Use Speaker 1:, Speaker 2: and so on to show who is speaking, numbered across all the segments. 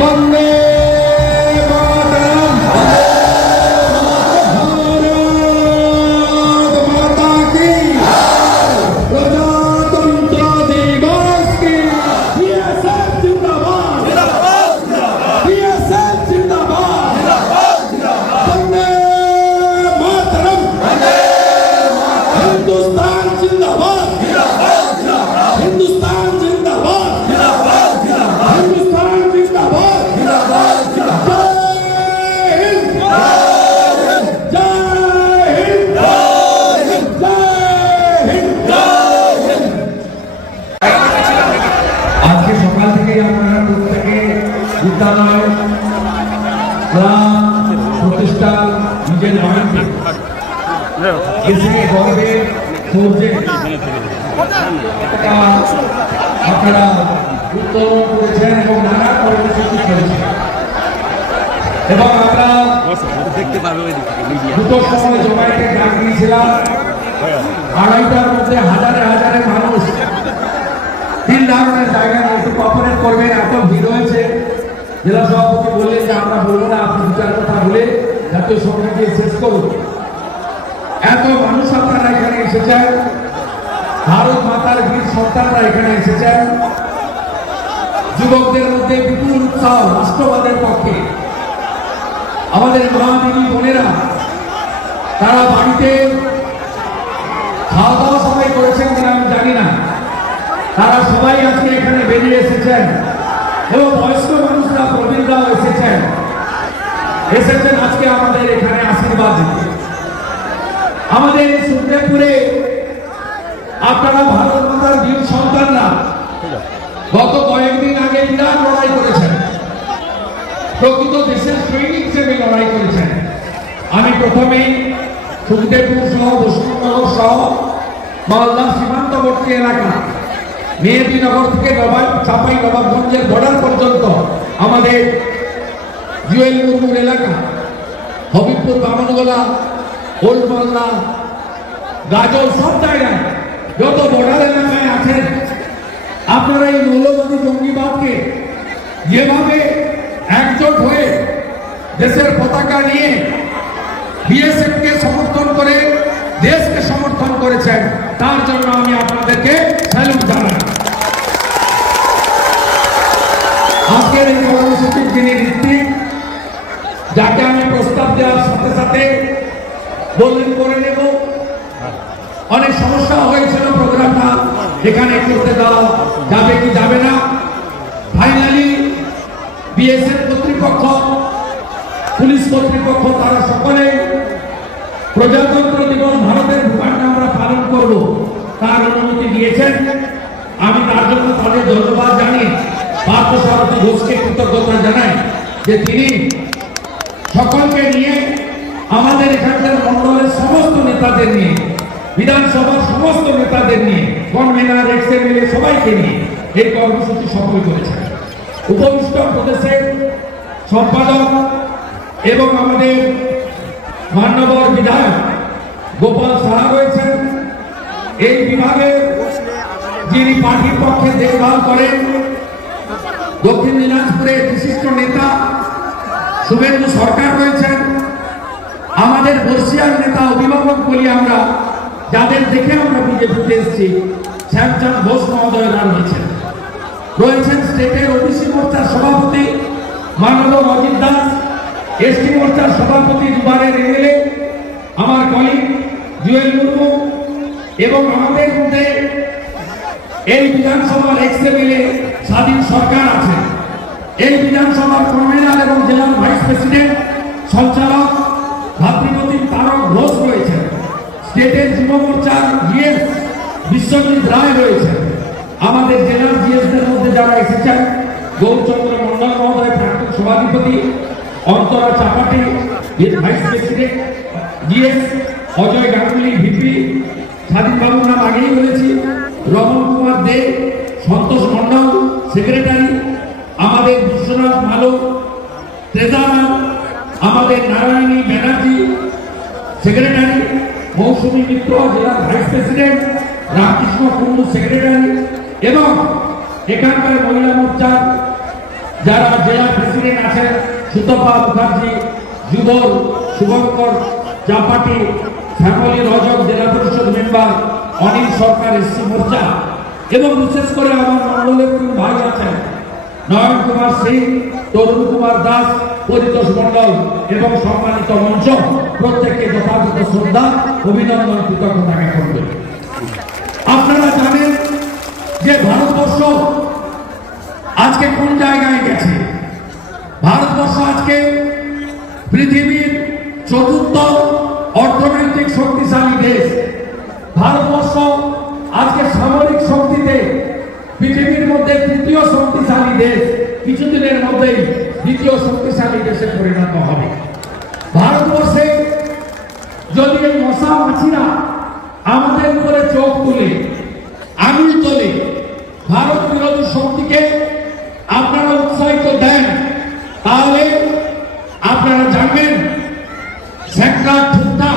Speaker 1: বন্দে
Speaker 2: এসে গর্বে আপনারা উত্তোলন করেছেন এবং নানা কর্মসূচি করেছেন। এবং আমরা
Speaker 3: দেখতে
Speaker 2: সময় জমায়েতে ডাক দিয়েছিলাম। আড়াইটার মধ্যে হাজারে হাজারে মানুষ তিন ধরনের জায়গায় একটু কপারেট করবেন, এত ভিড় হয়েছে। জেলা সভাপতি বললেন যে আমরা বলব না, আপনি বিচার কথা বলে জাতীয় সঙ্গীকে শেষ করুন এত মানুষ আপনারা এখানে এসেছেন। ভারত মাতার বীর সন্তানরা এখানে এসেছেন। যুবকদের মধ্যে বিপুল উৎসাহ রাষ্ট্রবাদের পক্ষে। আমাদের মা দিদি বোনেরা, তারা বাড়িতে খাওয়া দাওয়া সবাই করেছেন কিনা আমি জানি না। তারা সবাই আজকে এখানে বেরিয়ে এসেছেন এবং বয়স্ক মানুষরা প্রবীণরাও এসেছেন। এসেছেন আজকে আমাদের এখানে আশীর্বাদ দিতে আমাদের সুন্দরপুরে আপনারা ভারত মাতার বীর সন্তানরা গত কয়েকদিন আগে বিরাট লড়াই করেছেন। প্রকৃত দেশের সৈনিক হিসেবে লড়াই করেছেন। আমি প্রথমেই সুখদেবপুর সহ বসুন্ধনগর সহ, মালদা সীমান্তবর্তী এলাকা মেহেদিনগর থেকে নবাব, চাপাই নবাবগঞ্জের বর্ডার পর্যন্ত আমাদের জুয়েল মুরমুর এলাকা, হবিবপুর, বামনগোলা মালদা গাজল সব জায়গায়। যত বর্ডার এলাকায় আছেন আপনারা এই মৌলবাদী জঙ্গিবাদকে যেভাবে একজোট হয়ে দেশের পতাকা নিয়ে বিএসএফ কে সমর্থন করে, দেশকে সমর্থন করেছেন, তার জন্য আমি আপনাদেরকে স্যালুট জানাই। আজকের এই কর্মসূচির যিনি ঋত্বিক যাকে আমি প্রস্তাব দেওয়ার সাথে সাথে বললেন, করে নেব। অনেক সমস্যা হয়েছিল প্রোগ্রামটা। এখানে করতে দেওয়া যাবে কি যাবে না। ফাইনালি বিএসএফ কর্তৃপক্ষ, পুলিশ কর্তৃপক্ষ, তারা সকলে প্রজাতন্ত্র দিবস ভারতের ভূখণ্ডে আমরা পালন করব, তার অনুমতি দিয়েছেন। আমি তার জন্য তাদের ধন্যবাদ জানি পার্থ সারথী ঘোষকে কৃতজ্ঞতা জানাই যে তিনি সকলকে নিয়ে আমাদের এখানকার মন্ডলের সমস্ত নেতাদের নিয়ে, বিধানসভার সমস্ত নেতাদের নিয়ে কনভেনার এক্স এমএলএ সবাইকে নিয়ে এই কর্মসূচি সফল করেছেন উপবিষ্ট প্রদেশের সম্পাদক এবং আমাদের মান্যবর বিধায়ক গোপাল সাহা রয়েছেন। এই বিভাগে যিনি পার্টির পক্ষে দেখভাল করেন, দক্ষিণ দিনাজপুরের বিশিষ্ট নেতা শুভেন্দু সরকার রয়েছেন। আমাদের বর্ষিয়ার নেতা, অভিভাবক বলি আমরা, যাদের দেখে আমরা বিজেপিতে এসেছি শ্যামচাঁদ ঘোষ মহোদয়রা রয়েছেন রয়েছেন স্টেটের ওবিসি মোর্চার সভাপতি মানব অজিত দাস এসটি মোর্চার সভাপতি দুবারের এমএলএ, আমার কলিগ জুয়েল মুর্মু এবং আমাদের মধ্যে এই বিধানসভার এক্স এমএলএ স্বাধীন সরকার আছে এই বিধানসভার কনভেনার এবং জেলার ভাইস প্রেসিডেন্ট সঞ্চালক ভাতৃপ্রতিম তারক ঘোষ রয়েছেন। স্টেটের যুব মোর্চার জিএস বিশ্বজিৎ রায় রয়েছেন। আমাদের জেলার জিএসদের মধ্যে যারা এসেছেন, গৌরচন্দ্র মন্ডল মহোদয়, প্রাক্তন সভাধিপতি, Antara Chapati vice president GS Ajay Ganguly, VP স্বাধীনবাবুর নাম আগেই বলেছি, রমন কুমার দে, সন্তোষ মন্ডল, সেক্রেটারি, আমাদের বিশ্বনাথ মালক ট্রেজারার আমাদের নারায়ণী ব্যানার্জি সেক্রেটারি মৌসুমী মিত্র, জেলা vice president Ramkrishna Kundu secretary এবং এখানকার মহিলা মোর্চার যারা জেলা প্রেসিডেন্ট আছেন, সুতপা মুখার্জি, যুগল, শুভঙ্কর চাপাটি শ্যামলী রজক, জেলা পরিষদ মেম্বার অনিল সরকার এসসি মোর্চা, এবং বিশেষ করে আমার মঙ্গলের তিন ভাই আছেন, নয়ন কুমার সিং, তরুণ কুমার দাস পরিতোষ মন্ডল এবং সম্মানিত মঞ্চ প্রত্যেককে যথাযথ শ্রদ্ধা, অভিনন্দন, কৃতজ্ঞতা জ্ঞাপন আপনারা জানেন যে ভারতবর্ষ আজকে কোন জায়গায় গেছে? ভারতবর্ষ আজকে পৃথিবীর চতুর্থ অর্থনৈতিক শক্তিশালী দেশ। ভারতবর্ষ আজকে সামরিক শক্তিতে পৃথিবীর মধ্যে তৃতীয় শক্তিশালী দেশ কিছুদিনের মধ্যেই দ্বিতীয় শক্তিশালী দেশে পরিণত হবে। ভারতবর্ষে যদি এই মশা মাছিরা আমাদের উপরে চোখ তুলে, আঙুল তোলে, ভারত বিরোধী শক্তিকে আপনারা উৎসাহিত দেন, তাহলে আপনারা জানবেন সেক্টর ঠুকটা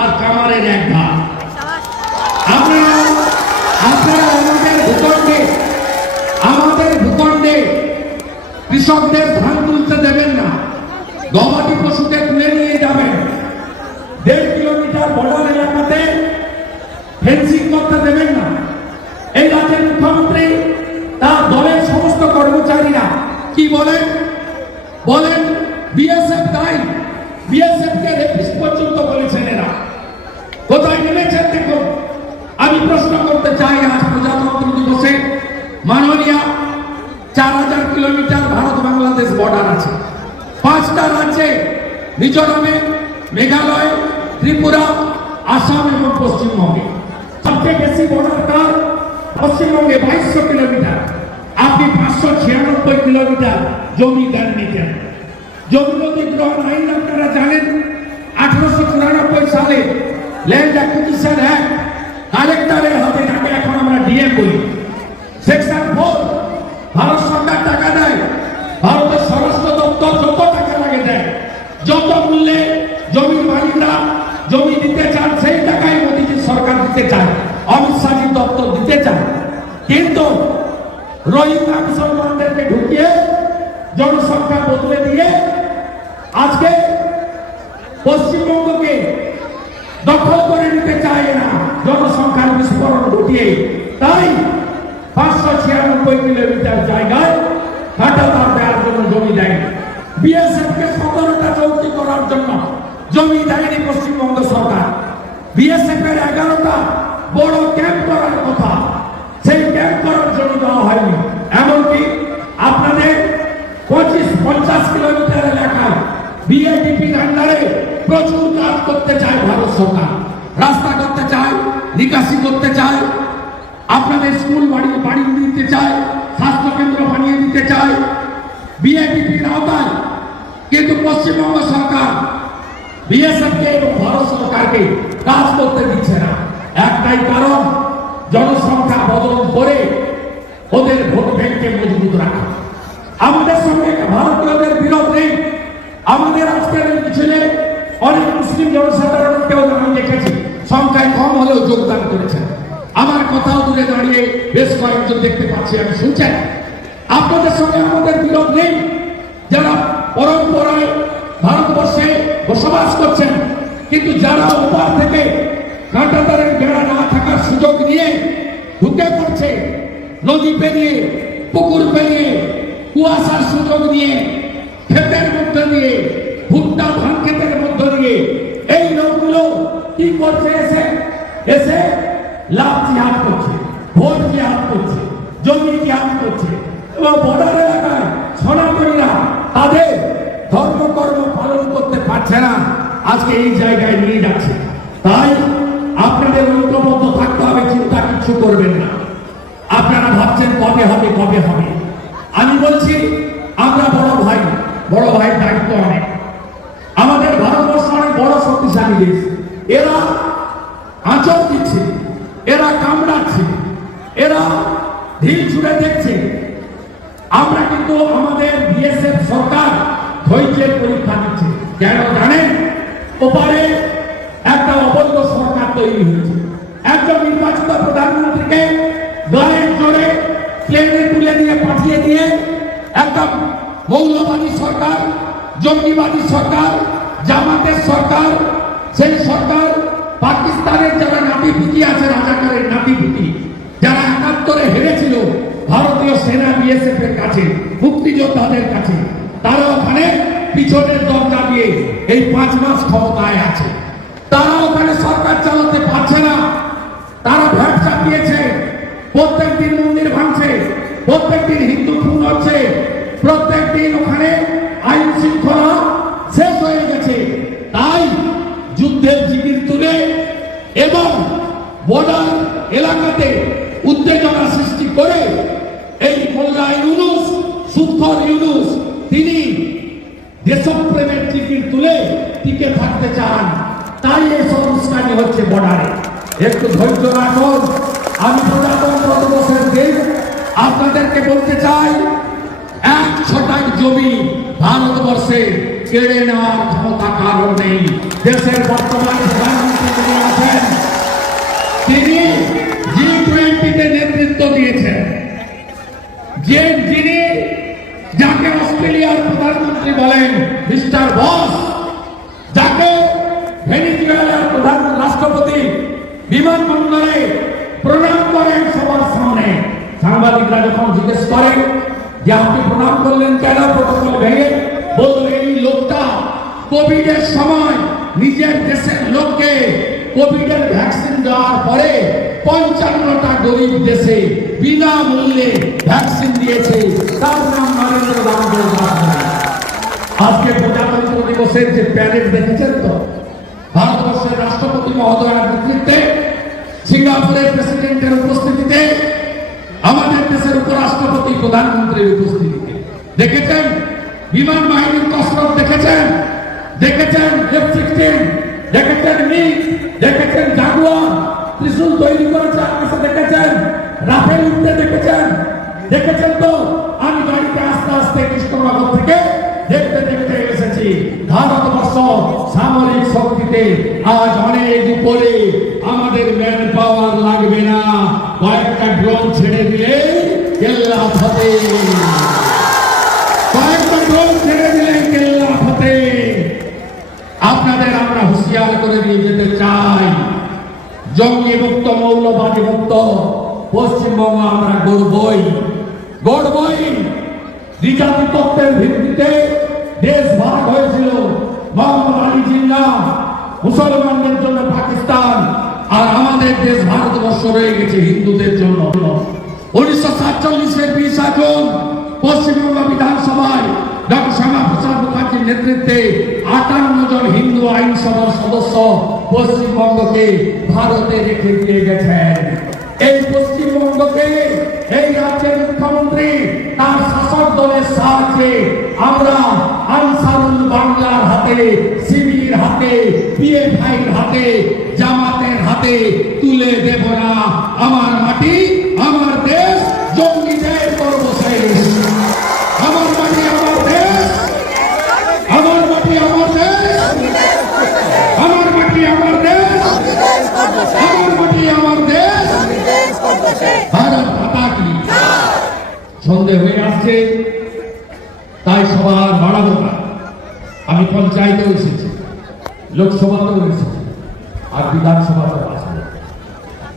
Speaker 2: আর কামারের এক ভাগ আপনারা আপনারা আমাদের ভূখণ্ডে আমাদের ভূখণ্ডে কৃষকদের ধান তুলতে দেবেন না। গবাদি পশুকে তুলে নিয়ে যাবেন। দেড় কিলোমিটার বর্ডার এলাকাতে ফেন্সিং করতে দেবেন না। এই রাজ্যের মুখ্যমন্ত্রী, তার দলের সমস্ত কর্মচারীরা কি বলেন? বলেন, বিএসএফ দায়ী বিএসএফ কে রেপিস্ট পর্যন্ত বলেছেন এরা। কোথায় নেমেছেন দেখুন। আমি প্রশ্ন করতে চাই আজ প্রজাতন্ত্র দিবসে। মাননীয় চার হাজার কিলোমিটার ভারত বাংলাদেশ বর্ডার আছে পাঁচটা রাজ্যে মিজোরামে মেঘালয়, ত্রিপুরা, আসাম এবং পশ্চিমবঙ্গে। সবচেয়ে বেশি বর্ডার কার? পশ্চিমবঙ্গে বাইশশো কিলোমিটার। আপনি পাঁচশো ছিয়ানব্বই কিলোমিটার জমি দেন নিতেন জমি অধিগ্রহণ আইন আপনারা জানেন, আঠারোশো চুরানব্বই সালে ল্যান্ড অ্যাকুইজিশন অ্যাক্ট কালেক্টরের হাতে যাকে এখন আমরা ডিএম বলি সেকশন ফোর ভারত সরকার টাকা দেয় ভারতের স্বরাষ্ট্র দপ্তর যত টাকা লাগে দেয় যত মূল্যে জমির মালিকরা জমি দিতে চান সেই টাকাই মোদীজি সরকার দিতে চায় অমিত শাহজির দপ্তর দিতে চায় কিন্তু রোহিঙ্গা মুসলমানদেরকে ঢুকিয়ে জনসংখ্যা বদলে দিয়ে আজকে পশ্চিমবঙ্গকে দখল করে নিতে চায় না, জনসংখ্যার বিস্ফোরণ ঘটিয়ে। তাই পাঁচশো ছিয়ানব্বই কিলোমিটার জায়গায় ঘাটাদার দেওয়ার জন্য জমি দেয় বিএসএফ কে সতেরোটা চৌকি করার জন্য জমি দেয়নি পশ্চিমবঙ্গ সরকার। বিএসএফ এর এগারোটা বড় ক্যাম্প করার কথা সেই ক্যাম্প করার জন্য দেওয়া হয়নি। এমনকি আপনাদের পঁচিশ, পঞ্চাশ কিলোমিটার এলাকায় বিএডিপি আন্ডারে প্রচুর কাজ করতে চায় ভারত সরকার। রাস্তা করতে চায়, নিকাশি করতে চায়, আপনাদের স্কুল বাড়ি বাড়ি দিতে চায় স্বাস্থ্য কেন্দ্র বানিয়ে দিতে চায়। বিএডিপির আওতায় কিন্তু পশ্চিমবঙ্গ সরকার বিএসএফকে এবং ভারত সরকারকে কাজ করতে দিচ্ছে না। একটাই কারণ, জনসংখ্যা বদল করে ওদের ভোট ব্যাংককে মজবুত রাখা। আমাদের সঙ্গে ভারতীয়দের বিরোধ নেই। আমাদের আজকের মিছিলে অনেক মুসলিম জনসাধারণকেও আমি দেখেছি সংখ্যায় কম হলেও যোগদান করেছেন আমার কথাও দূরে দাঁড়িয়ে বেশ কয়েকজন দেখতে পাচ্ছি, আমি শুনছেন। আপনাদের সঙ্গে আমাদের বিরোধ নেই। যারা পরম্পরায় ভারতবর্ষে বসবাস করছেন, কিন্তু যারা ওপার থেকে কাঁটাতারের বেড়া না থাকার সুযোগ নিয়ে ঢুকে পড়ছে নদী পেরিয়ে, পুকুর পেরিয়ে, কুয়াশার সুযোগ নিয়ে, ক্ষেতের মধ্যে দিয়ে, ভুট্টা ধান ক্ষেতের মধ্যে দিয়ে, এই লোকগুলো কি করছে এসে? এসে লাভ জিহাদ করছে, ভোট জিহাদ করছে, জমি জিহাদ করছে এবং বর্ডার এলাকায় সনাতনীরা তাদের ধর্মকর্ম পালন করতে পারছে না। আজকে এই জায়গায় নিয়ে যাচ্ছে তাই আপনাদের ঐক্যবদ্ধ থাকতে হবে, চিন্তা কিছু করবেন না। আপনারা ভাবছেন কবে হবে কবে হবে? আমি বলছি, আমরা বড় ভাই, বড় ভাইয়ের দায়িত্ব অনেক। আমাদের ভারতবর্ষ অনেক বড় শক্তিশালী দেশ। এরা আঁচল দিচ্ছে, এরা কামড়াচ্ছে, এরা ঢিল ছুড়ে দেখছে। আমরা কিন্তু আমাদের বিএসএফ সরকার ধৈর্যের পরীক্ষা দিচ্ছে কেন জানেন? ওপারে একটা অবৈধ সরকার তৈরি হয়েছে। একজন নির্বাচিত প্রধানমন্ত্রীকে গায়ের জোরে প্লেনে তুলে নিয়ে পাঠিয়ে দিয়ে একদম মৌলবাদী সরকার, জঙ্গিবাদী সরকার, জামাতের সরকার, সেই সরকার পাকিস্তানের যারা নাতিপুতি আছে, রাজাকারের নাতিপুতি, যারা একাত্তরে হেরেছিল ভারতীয় সেনা বিএসএফ এর কাছে, মুক্তিযোদ্ধাদের কাছে, তারা ওখানে পিছনের দরজা দিয়ে এই পাঁচ মাস ক্ষমতায় আছে। তারা ওখানে সরকার চালাতে পারছে না। প্রত্যেক দিন মন্দির ভাঙছে প্রত্যেক দিন হিন্দু খুন হচ্ছে প্রত্যেক দিন ওখানে আইন শৃঙ্খলা শেষ হয়ে গেছে। তাই যুদ্ধের জিকির তুলে এবং বর্ডার এলাকাতে উত্তেজনা সৃষ্টি করে এই মোল্লা ইউনুস, সুৎখর ইউনুস, তিনি দেশপ্রেমের টিকিট তুলে টিকে থাকতে চান। তাই এই সংস্কারই হচ্ছে বর্ডারে একটু ধৈর্য রাখুন। আমি প্রজাতন্ত্র দিবসের দিন আপনাদেরকে বলতে চাই, এক ছটাক জমি ভারতবর্ষে কেড়ে নেওয়ার ক্ষমতা কারণ নেই। দেশের বর্তমান প্রধানমন্ত্রী আছেন, তিনি জি টোয়েন্টিতে নেতৃত্ব দিয়েছেন। যে যিনি যাকে অস্ট্রেলিয়ার প্রধানমন্ত্রী বলেন, মিস্টার বস, যাকে ভেনিজুয়েলার প্রধান রাষ্ট্রপতি বিমানবন্দরে প্রণাম করেন সবার সামনে সাংবাদিকরা যখন জিজ্ঞেস করেন যে আপনি প্রণাম করলেন কেন প্রটোকল ভেঙে বললেন, এই লোকটা কোভিড এর সময় নিজের দেশের লোককে কোভিড এর ভ্যাকসিন দেওয়ার পরে পঞ্চান্নটা গরিব দেশে বিনামূল্যে ভ্যাকসিন দিয়েছে। তার নাম নরেন্দ্র দামোদর আজকে প্রজাতন্ত্র দিবসের যে প্যারেড দেখেছেন তো, ভারতবর্ষের রাষ্ট্রপতি মহোদয়ের নেতৃত্বে, সিঙ্গাপুরের প্রেসিডেন্টের উপস্থিতিতে আমাদের দেশের উপরাষ্ট্রপতি, প্রধানমন্ত্রীর উপস্থিতিতে। দেখেছেন? বিমান বাহিনীর কসরত দেখেছেন? দেখেছেন দেখেছেন মিগ দেখেছেন জাগুয়ার ত্রিশূল তৈরি করেছে আকাশে দেখেছেন? রাফেল উঠতে দেখেছেন? দেখেছেন তো? আমি গাড়িতে আস্তে আস্তে কৃষ্ণনগর থেকে দেখতে দেখতে এসেছি। ভারতবর্ষ সামরিক শক্তিতে আজ অনেক উপরে। আমাদের ম্যান পাওয়ার লাগবে না। কয়েকটা ড্রোন ছেড়ে দিলে কেল্লা ফতে। কয়েকটা ড্রোন ছেড়ে দিলে কেল্লা ফতে। আপনাদের আমরা হুঁশিয়ার করে দিয়ে যেতে চাই। জঙ্গি মুক্ত মৌলবাদী মুক্ত পশ্চিমবঙ্গ আমরা গড়বই। গড়বই দ্বিজাতি তত্ত্বের ভিত্তিতে দেশ ভাগ হয়েছিল। আলী জিন্না, মুসলমানদের জন্য পাকিস্তান। আর আমাদের দেশ ভারতবর্ষ রয়ে গেছে হিন্দুদের জন্য। উনিশশো সাতচল্লিশের বিশা জুন পশ্চিমবঙ্গ বিধানসভায় ডক্টর শ্যামা প্রসাদ মুখার্জির নেতৃত্বে আটান্ন জন হিন্দু আইনসভার সদস্য পশ্চিমবঙ্গকে ভারতে রেখে দিয়ে গেছেন। এই পশ্চিমবঙ্গকে, এই রাজ্যের মুখ্যমন্ত্রী তার শাসক দলের সাহায্যে আমরা আনসারুল বাংলার হাতে শিবির হাতে পিএফআই হাতে, জামাতের হাতে তুলে দেব না। আমার মাটি, আমার দেশ করব আমার মাটি, আমার দেশ, আমার মাটি, আমার দেশ, আমার মাটি, আমার দেশ, আমার মাটি, আমার দেশ। ভারত মাতা কি? হয়ে আসছে, তাই সবার বাড়াবো না। আমি পঞ্চায়েতেও এসেছি। লোকসভাতেও এসেছি আর বিধানসভাতেও আসব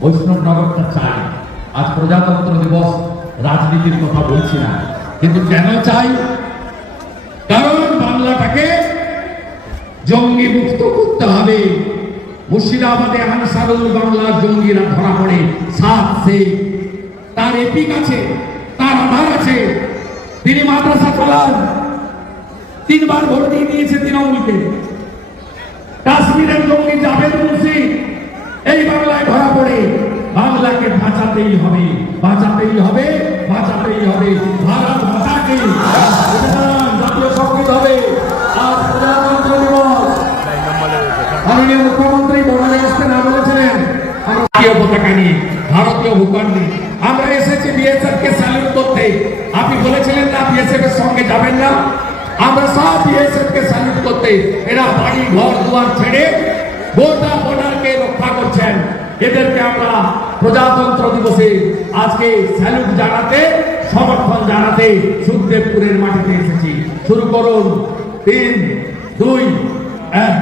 Speaker 2: বৈষ্ণবনগরটা চাই। আজ প্রজাতন্ত্র দিবস, রাজনীতির কথা বলছি না, কিন্তু কেন চাই? কারণ বাংলাটাকে জঙ্গি মুক্ত করতে হবে। মুর্শিদাবাদে আনসারুল বাংলার জঙ্গিরা ধরা পড়ে, সাত সে। তার এপিক আছে, তার আধার আছে। তিনি মাদ্রাসা চালান। তিনবার ভোট দিয়ে দিয়েছে তৃণমূলকে। কাশ্মীরের জঙ্গি জাভেদ মুন্সি, এই বাংলায় ধরা পড়ে। বাংলাকে বাঁচাতেই হবে বাঁচাতেই হবে বাঁচাতেই হবে। ভারত মাতাকে। জাতীয় সংগীত হবে। আজ প্রজাতন্ত্র দিবস। মাননীয় মুখ্যমন্ত্রী বর্ডারে আসতে না বলেছিলেন। আমরা জাতীয় পতাকা নিয়ে, ভারতীয় ভূখণ্ডে আমরা এসেছি বিএসএফ কে স্যালুট করতে। আপনি বলেছিলেন না বিএসএফ এর সঙ্গে যাবেন না। আমরা সব বিএসএফ কে স্যালুট করতে এরা বাড়ি ঘর দুয়ার ছেড়ে গোটা বর্ডারকে রক্ষা করছেন এদেরকে আমরা প্রজাতন্ত্র দিবসে আজকে স্যালুট জানাতে সমর্থন জানাতে সুখদেবপুরের মাটিতে এসেছি শুরু করুন তিন দুই এক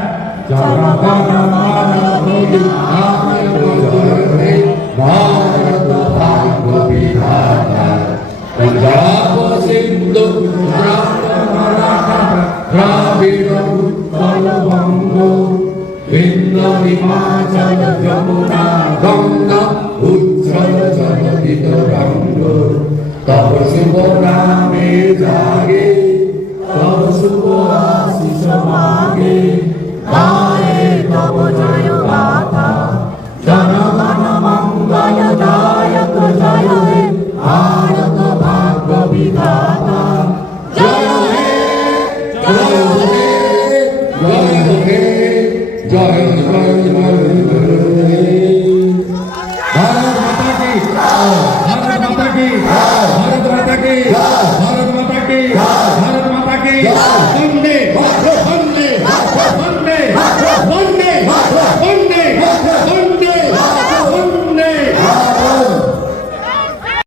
Speaker 2: দ্রাবিড় উৎকল বঙ্গ ভিন্ন হিমাচল যমুনা গঙ্গা উচ্ছল জলদিত রঙ্গ তব শুভ নামে